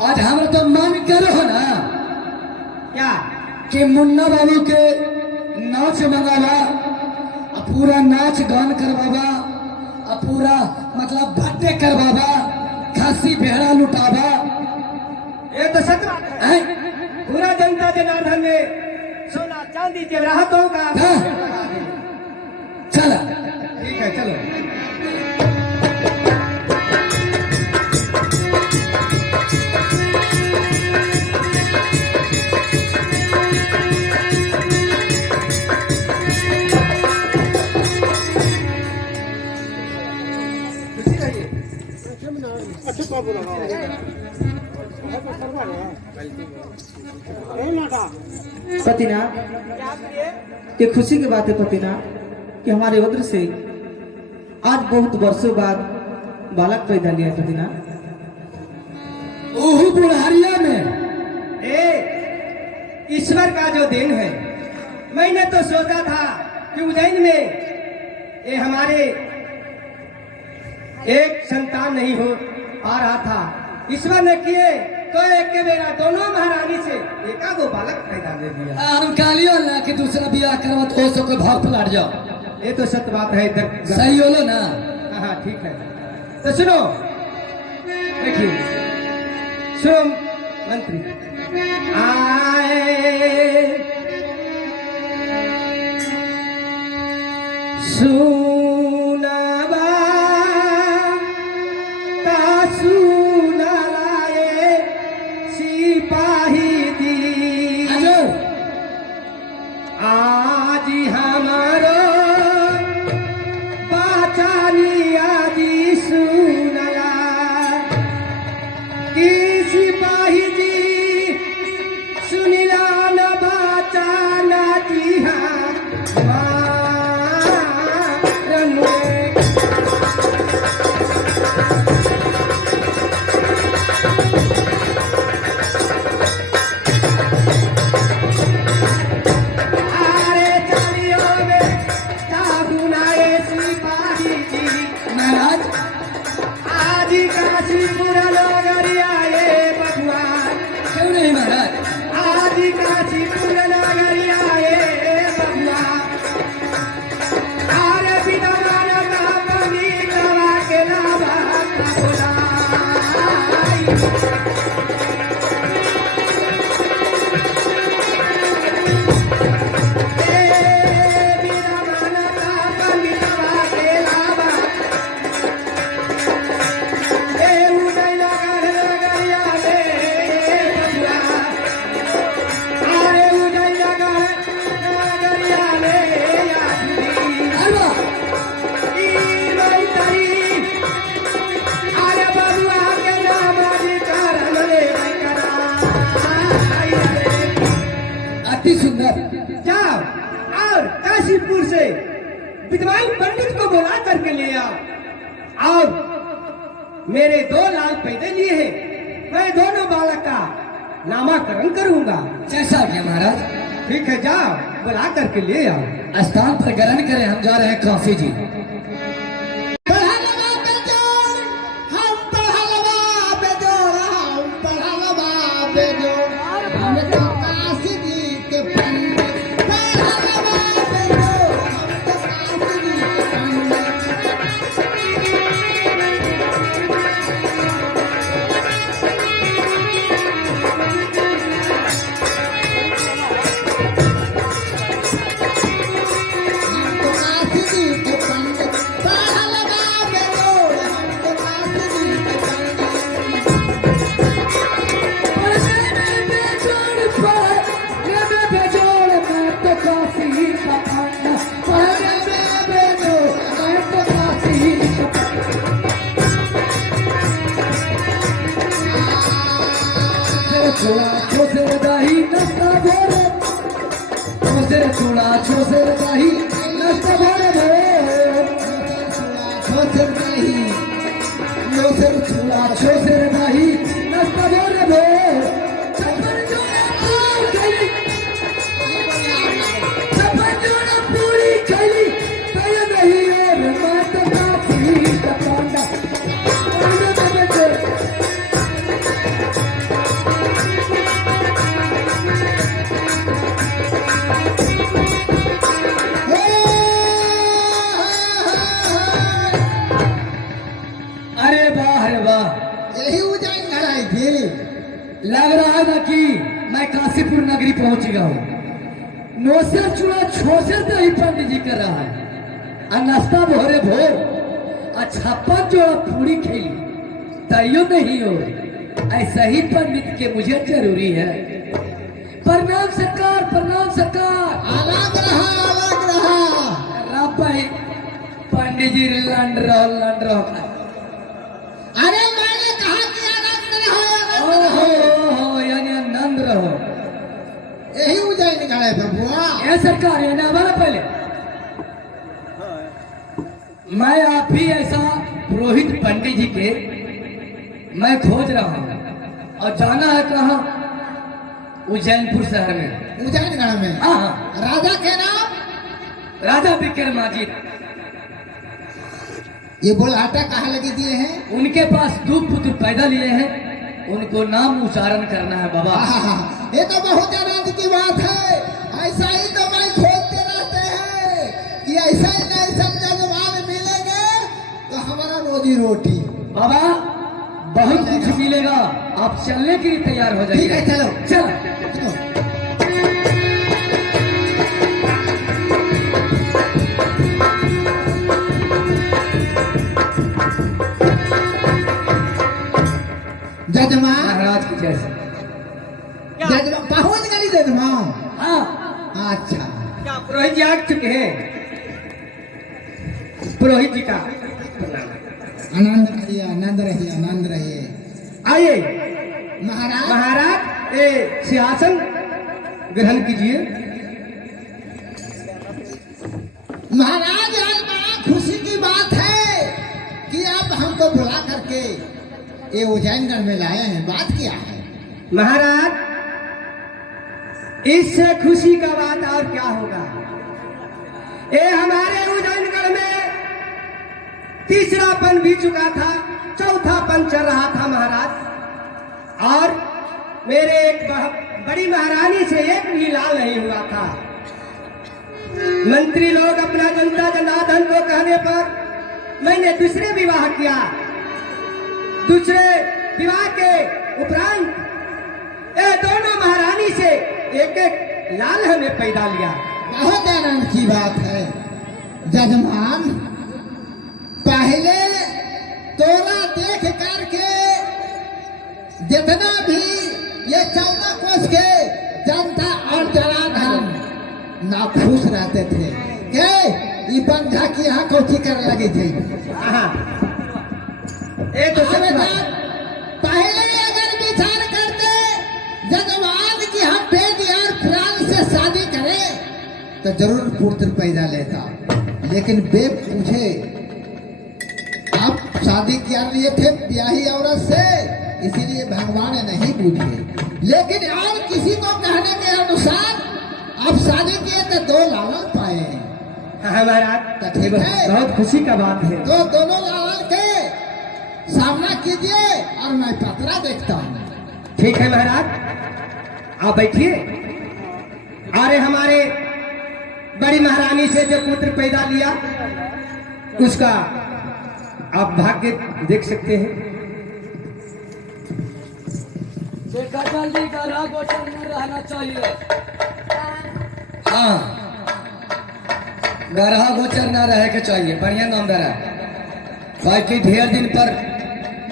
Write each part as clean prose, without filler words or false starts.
आज हमरा तो मन करो ना क्या कि मुन्ना बाबू के नाच मंगावा, पूरा नाच गान करवावा, पूरा मतलब बर्थडे करवावा, खासी भेड़ा लुटावा। ये तो सच बात है। पूरा जनता जनार्दन में सोना चांदी जेवरातों का चला ठीक है चलो। पतिना ये खुशी की बात है पतिना कि हमारे उधर से आज बहुत वर्षों बाद बालक पैदा लिया पतिना। ओह बुढ़ारिया में ईश्वर का जो देन है। मैंने तो सोचा था कि उज्जैन में ये हमारे एक संतान नहीं हो आ रहा था, ईश्वर ने किए तो एक के मेरा दोनों महारानी से एका गो बालक पैदा दे दिया। हम कालियो ना कि दूसरा ब्याह करवा तो सो के भाव पलट जाओ। ये तो सत्य बात है। सही होलो ना। हाँ ठीक है। तो सुनो देखिए, सुनो मंत्री आए सुनावा सुना लाए सिपाही दी आज हमारो बाचानी आदि सुनला कि सिपाही जी सुनिला न बाचाना जी हाँ जाओ और काशीपुर से विद्वान पंडित को बुला करके ले आओ और मेरे 2 लाल पैदे लिए हैं, मैं दोनों बालक का नामाकरण करूंगा। जैसा भी महाराज। ठीक है जाओ बुला करके ले आओ। स्थान पर ग्रहण करें, हम जा रहे हैं काशी जी। थी। लग रहा है ना कि मैं काशीपुर नगरी पहुंच गया हूँ। नोसर चूड़ा छोसर तो ही पंडित जी कर रहा है, और नाश्ता भोरे भोर और 56 जोड़ा पूरी खेली तैयो नहीं हो। ऐसा ही पंडित के मुझे जरूरी है। प्रणाम सरकार, प्रणाम सरकार। अलग रहा, अलग रहा। रब भाई पंडित जी लंड रहो। अरे मैंने कहा कि अलग रहा, ओहो यानी आनंद रहो। यही उज्जैन निकाले बबुआ। ये सरकार है ना वाला पहले मैं आप ही ऐसा पुरोहित पंडित जी के मैं खोज रहा हूँ, और जाना है कहाँ? उज्जैनपुर शहर में। उज्जैनगढ़ में। हाँ, राजा के नाम? राजा विक्रमादित्य। ये बुलाहटा कहाँ लगे दिए हैं? उनके पास 2 पुत्र पैदा लिए हैं, उनको नाम उच्चारण करना है बाबा। ये तो बहुत आनंद की बात है। ऐसा ही तो मैं खोजते रहते हैं कि ऐसा जजमान मिलेंगे तो हमारा रोजी रोटी। बाबा बहुत कुछ मिलेगा, आप चलने के लिए तैयार हो जाइए। ठीक है, चलो। चलो। जजमान, महाराज की जैसे। जजमान पहुंच गई जजमान। हाँ, अच्छा, क्या पुरोहित जी आ चुके हैं? पुरोहित जी का आनंद रहिए, आनंद रहिए, आनंद रहिए। आइए महाराज, महाराज, ये सिंहासन ग्रहण कीजिए। महाराज आज बड़ा खुशी की बात है कि आप हमको बुला करके ये उज्जैनगढ़ में लाए हैं। बात क्या है? महाराज, इससे खुशी का बात और क्या होगा? ये हमारे उज्जैनगढ़ में तीसरा पन भी चुका था, चौथा पन चल रहा था महाराज, और मेरे एक बड़ी महारानी से एक भी लाल नहीं हुआ था। मंत्री लोग अपना जनता जनार्दन को कहने पर मैंने दूसरे विवाह किया। दूसरे विवाह के उपरांत ये दोनों महारानी से एक एक लाल हमें पैदा लिया। बहुत आनंद की बात है जजमान। पहले तोरा देख करके जितना भी ये 14 कोस के जनता और जनार्दन ना खुश रहते थे के ये बंधा की यहाँ कोठी कर लगी थी। ये तो सच बात। पहले अगर विचार करते जजमान की हम बेटी और प्राण से शादी करें तो जरूर पुत्र पैदा लेता, लेकिन बे पूछे आप शादी कर लिए थे ब्याही औरत से, इसीलिए भगवान नहीं पूछे। लेकिन और किसी को कहने के अनुसार आप शादी किए तो 2 लालन पाए। हाँ महाराज, तो ठीक है, बहुत खुशी का बात है। तो दोनों लालन के सामना कीजिए और मैं पतरा देखता हूँ। ठीक है महाराज, आप बैठिए। अरे हमारे बड़ी महारानी से जो पुत्र पैदा लिया उसका आप भाग्य देख सकते हैं। बेटा जल्दी गला गोचर में रहना चाहिए। हाँ, गरहा गोचर न रहे के चाहिए, बढ़िया नाम दे रहा। भाई की ढेर दिन पर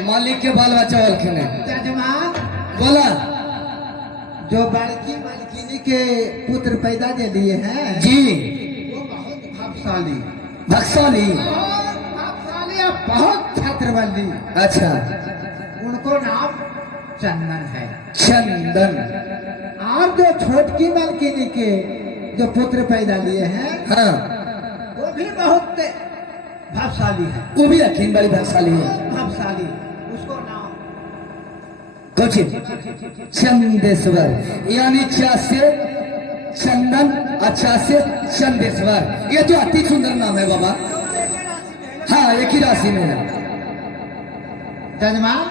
मालिक के बाल बच्चा खेने। जजमान, बोला जो बड़की मालकिनी के पुत्र पैदा दे दिए हैं जी, वो बहुत भाग्यशाली, भक्साली। बहुत भाग्यशाली और बहुत छात्रवली। अच्छा, उनको नाम चंदन है। चंदन। और जो छोटकी मालकिनी के जो पुत्र पैदा लिए हैं हाँ, वो भी बहुत भाग्यशाली है, वो भी अखीन बड़ी भक्साली है। बहुत भाग्यशाली। उसको नाम कुछ चंदेश्वर, यानी चा से चंदन, अच्छा से चंदेश्वर। ये तो अति सुंदर नाम है बाबा। हाँ, एक ही राशि में है। जजमान,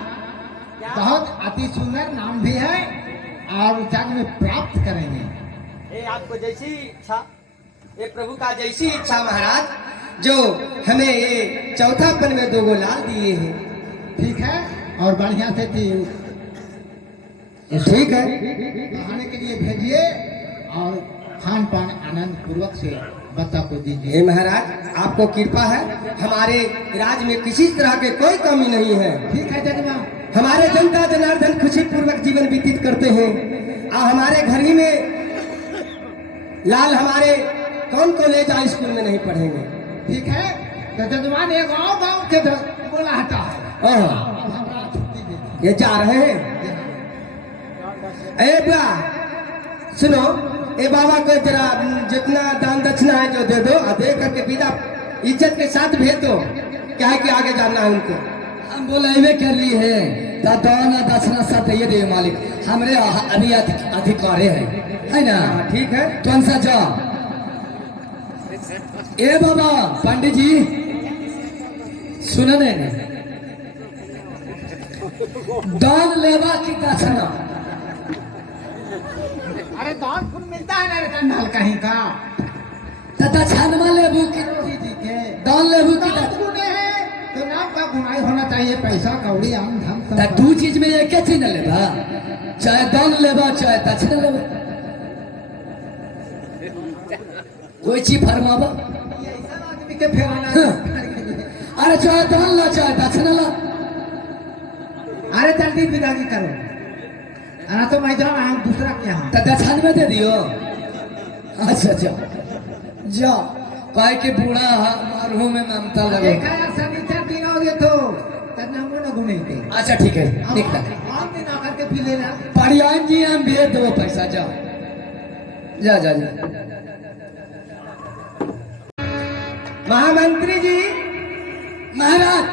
बहुत अति सुंदर नाम भी है और जग में प्राप्त करेंगे। ये आपको जैसी इच्छा, ये प्रभु का जैसी इच्छा महाराज, जो हमें ये चौथा पन में 2 लाल दिए हैं। ठीक है, और बढ़िया से थी ठीक है। नहाने के लिए भेजिए और खान पान आनंद पूर्वक से बच्चा को दीजिए। हे महाराज, आपको कृपा है, हमारे राज्य में किसी तरह के कोई कमी नहीं है। ठीक है जजमान। हमारे जनता जनार्दन खुशी पूर्वक जीवन व्यतीत करते हैं। और हमारे घर ही में लाल हमारे कौन कॉलेज या स्कूल में नहीं पढ़ेंगे। ठीक है, तो जजमान एक और गाँव के बोला हटा है। ओह, हमरा छुट्टी दे दो। ये जा रहे हैं। ए बा, सुनो, ए बाबा को जरा जितना दान दक्षिणा है जो दे दो, और दे करके विदा इज्जत के साथ भेज दो। क्या है कि आगे जाना है उनको। हम बोलेबे कर ली है तो दान दक्षिणा सब ये दे मालिक, हमरे अभी अधिकार है ना। ठीक है। कौन सा जा ए बाबा पंडित जी सुनने ने दान लेवा की दक्षिणा अरे दान पुण्य मिलता है ना रे कंडाल कहीं का। तो दक्षिणा लेबू की जी जी के दान लेबू की दान पुण्य है तो नाम का गुनाह होना चाहिए, पैसा कौड़ी आम धन तो सब। दू चीज में एक चीज न लेबा, चाहे दान लेबा चाहे दक्षिणा लेबा, कोई चीज फरमाबा। आदमी के फेराना। अरे चाहे दान ला चाहे दक्षिणा ला। अरे जल्दी विदाई करो, अरे तो मैं जाऊँ हम दूसरा के यहाँ। तो दक्षिणा में दे दियो। अच्छा जाओ जाओ, कहे के बूढ़ा मारू में ममता लगे। देखा यार शनिचर दिन हो गए तो नमो न गुने थे। अच्छा ठीक है, देखता हम दिन आकर के पी लेना। परियान जी हम भेज दो पैसा, जाओ जा जा जा। महामंत्री जी महाराज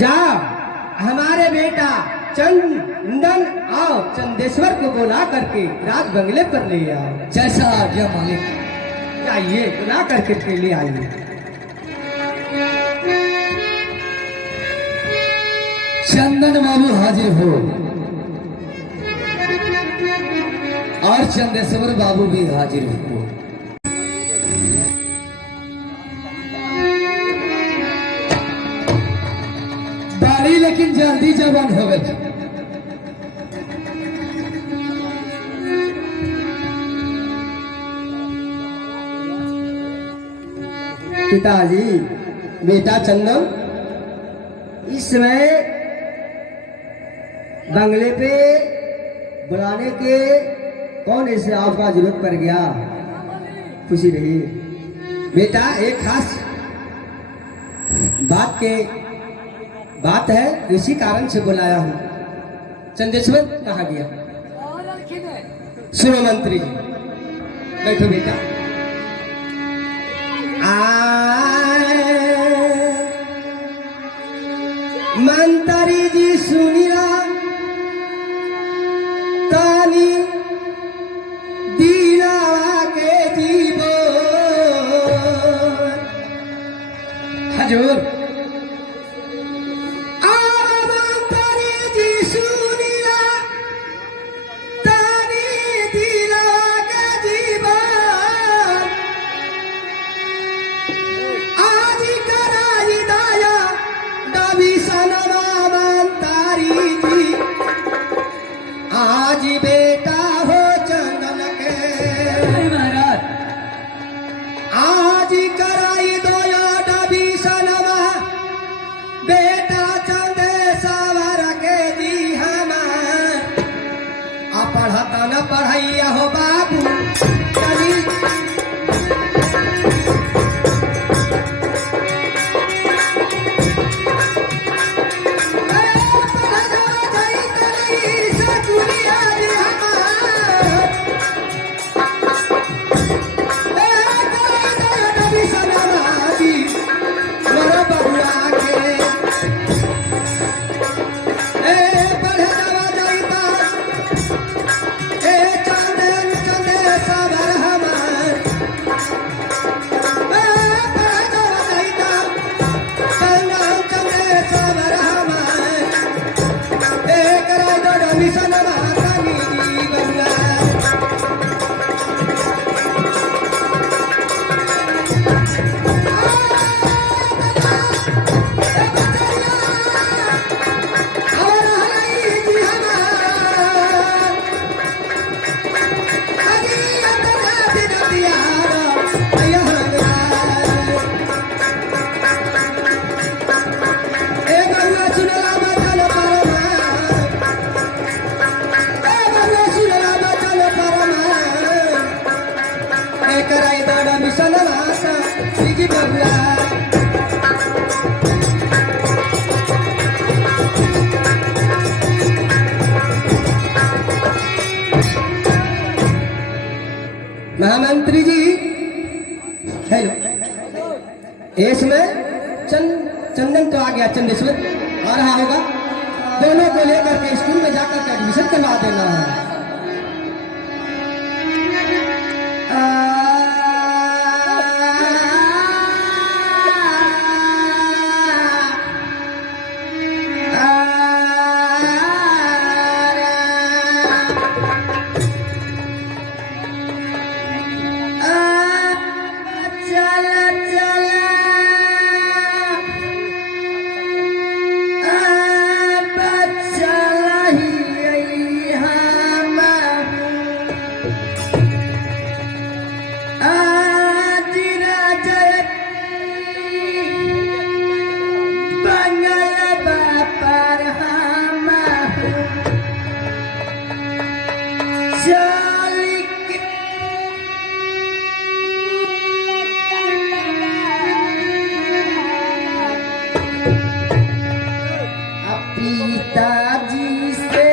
जाओ, हमारे बेटा चंदन और चंदेश्वर को बुला करके राज बंगले पर ले आओ। जैसा आज्ञा मालिक। जाइए, बुला करके ले आइए। चंदन बाबू हाजिर हो और चंदेश्वर बाबू भी हाजिर हो। बारी लेकिन जल्दी जवान हो गई। पिताजी, बेटा चंदन इस समय बंगले पे बुलाने के कौन ऐसे आपका जरूरत पड़ गया? खुशी रही बेटा, एक खास बात है, इसी कारण से बुलाया हूँ। चंदेश्वर कहाँ गया? सुनो मंत्री जी, बैठो बेटा। मंत्री जी सुनिया तानी दिलावा के जीवो। हजूर मंत्री जी सुनिया तानी दिलावा के जीवो। आज कराई दया डबी सनवा मंत्री जी। आज बेटा हो चंदन के महाराज। आज कराई दो या डबी सनवा बेटा चंदेश्वर के जी। हम पढ़ता न पढ़ैया हो बाबू कभी। मंत्री जी हेलो, इसमें चंदन तो आ गया, चंदेश्वर आ रहा होगा। दोनों को लेकर के स्कूल में जाकर के एडमिशन करवा देना है। पिताजी से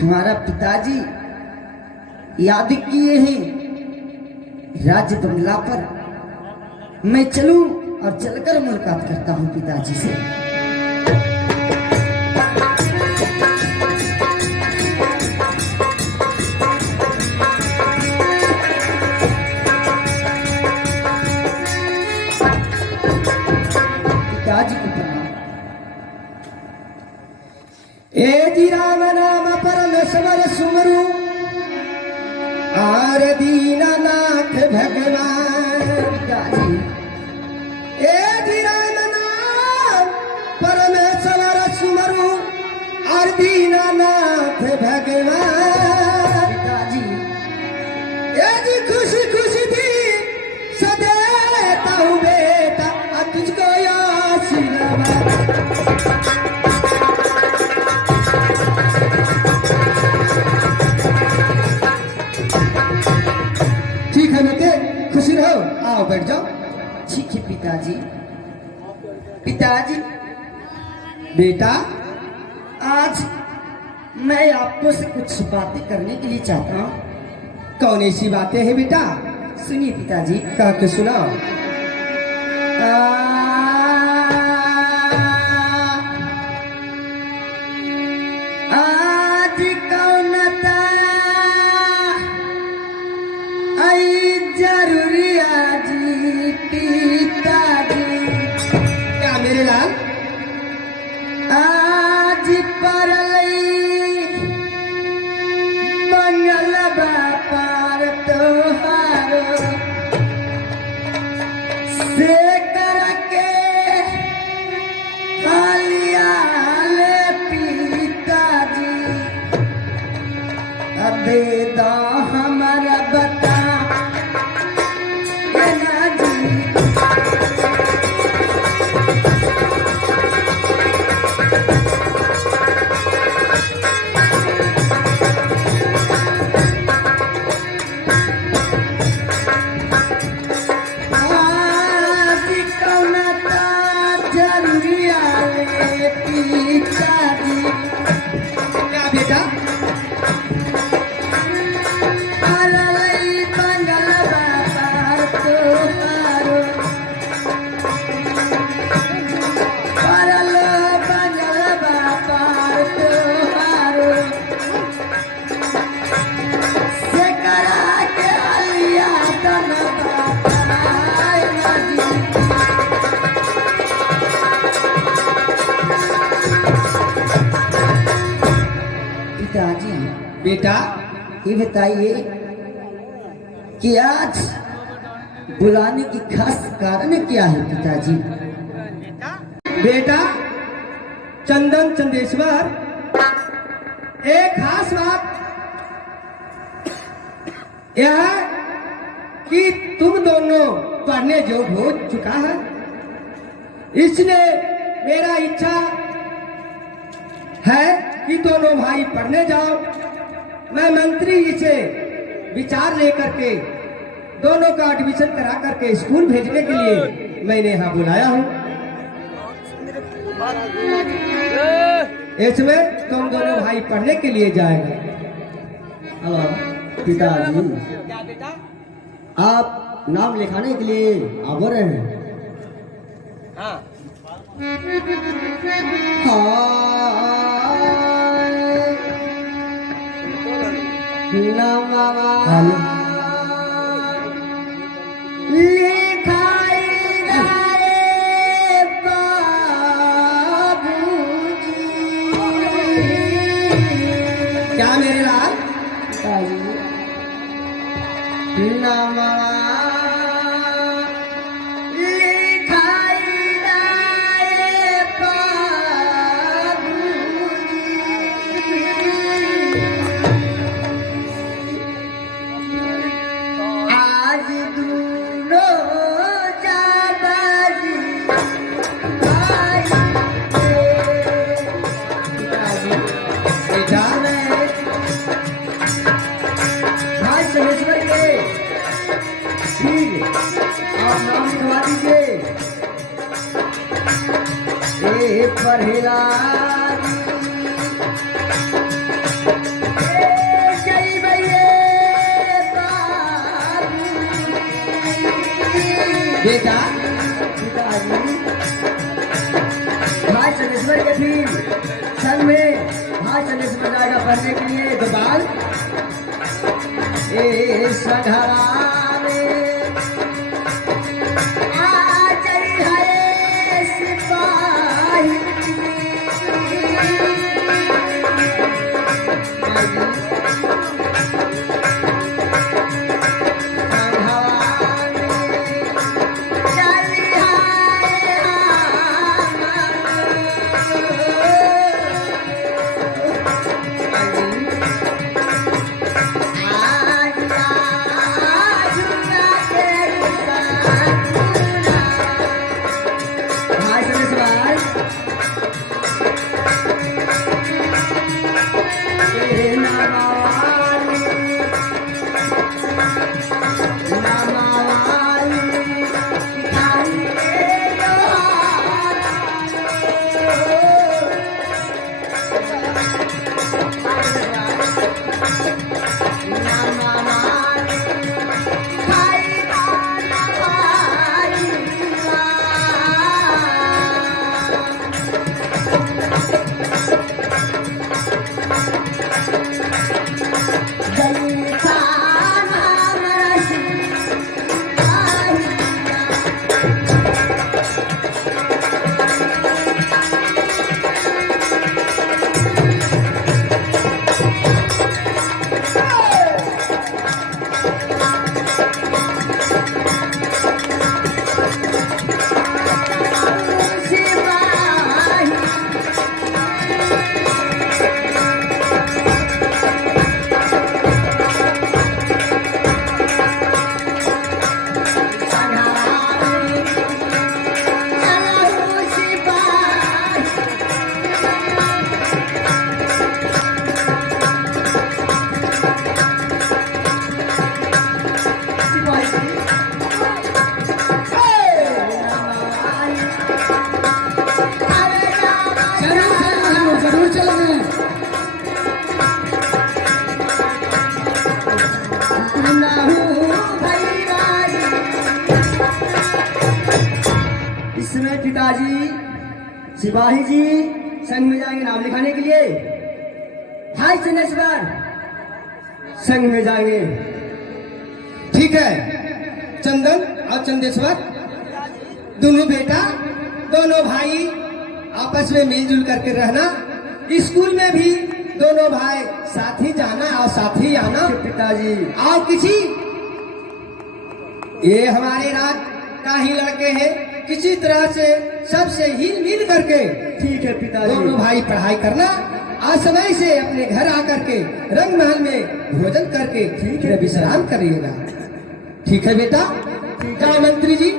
हमारा पिताजी याद किए हैं राज्य बंगला पर। मैं चलूं और चलकर मुलाकात करता हूं पिताजी से। पिताजी को प्रणाम। ए जी राम नाम परमेश्वर सुमरु आर दीनानाथ भगवान। पिताजी ए जी राम नाम परमेश्वर सुमरु आर दीनानाथ भगवान। पिताजी ए जी खुशी खुशी थी सदेता हूँ बेटा तुझको आशीर्वाद। ठीक है बेटे, खुशी रहो, आओ बैठ जाओ। ठीक है पिताजी। पिताजी बेटा आज मैं आपको से कुछ बातें करने के लिए चाहता हूँ। कौन ऐसी बातें हैं बेटा? सुनिए पिताजी। कह के सुनाओ। आज कौन आई जरूरी आजी पिताजी। क्या मेरे लाल? आज पर मंगल व्यापार तोहारो से करके हालियाले पिताजी। दे दो हमारा बता जी। बेटा ये बताइए कि आज बुलाने की खास कारण क्या है पिताजी? बेटा चंदन चंदेश्वर, एक खास बात यह है कि तुम दोनों पढ़ने योग्य हो चुका है, इसलिए मेरा इच्छा है कि दोनों भाई पढ़ने जाओ। मैं मंत्री से विचार लेकर के दोनों का एडमिशन करा करके स्कूल भेजने के लिए मैंने यहाँ बुलाया हूँ। इसमें तुम दोनों भाई पढ़ने के लिए जाएंगे। हेलो पिताजी, आप नाम लिखाने के लिए आ रहे हैं? क्या मेरे लाल? आप नाम लिखवा दीजिए। बेटा भाई चंदेश्वर के फिर संग में भाई चंदेश्वर जाएगा पढ़ने के लिए गोपाल। ए सघरा इसमें पिताजी सिपाही जी संघ में जाएंगे नाम लिखाने के लिए। भाई चंदेश्वर संघ में जाएंगे। ठीक है, चंदन और चंदेश्वर दोनों बेटा दोनों भाई आपस में मिलजुल करके रहना। स्कूल में भी दोनों भाई साथ ही जाना और साथ ही आना पिताजी। और किसी ये हमारे राज का ही लड़के हैं, किसी तरह से सबसे हिल मिल करके ठीक है पिताजी। दोनों भाई पढ़ाई करना आज समय से अपने घर आकर के रंग महल में भोजन करके ठीक है विश्राम करिएगा। ठीक है बेटा। क्या मंत्री जी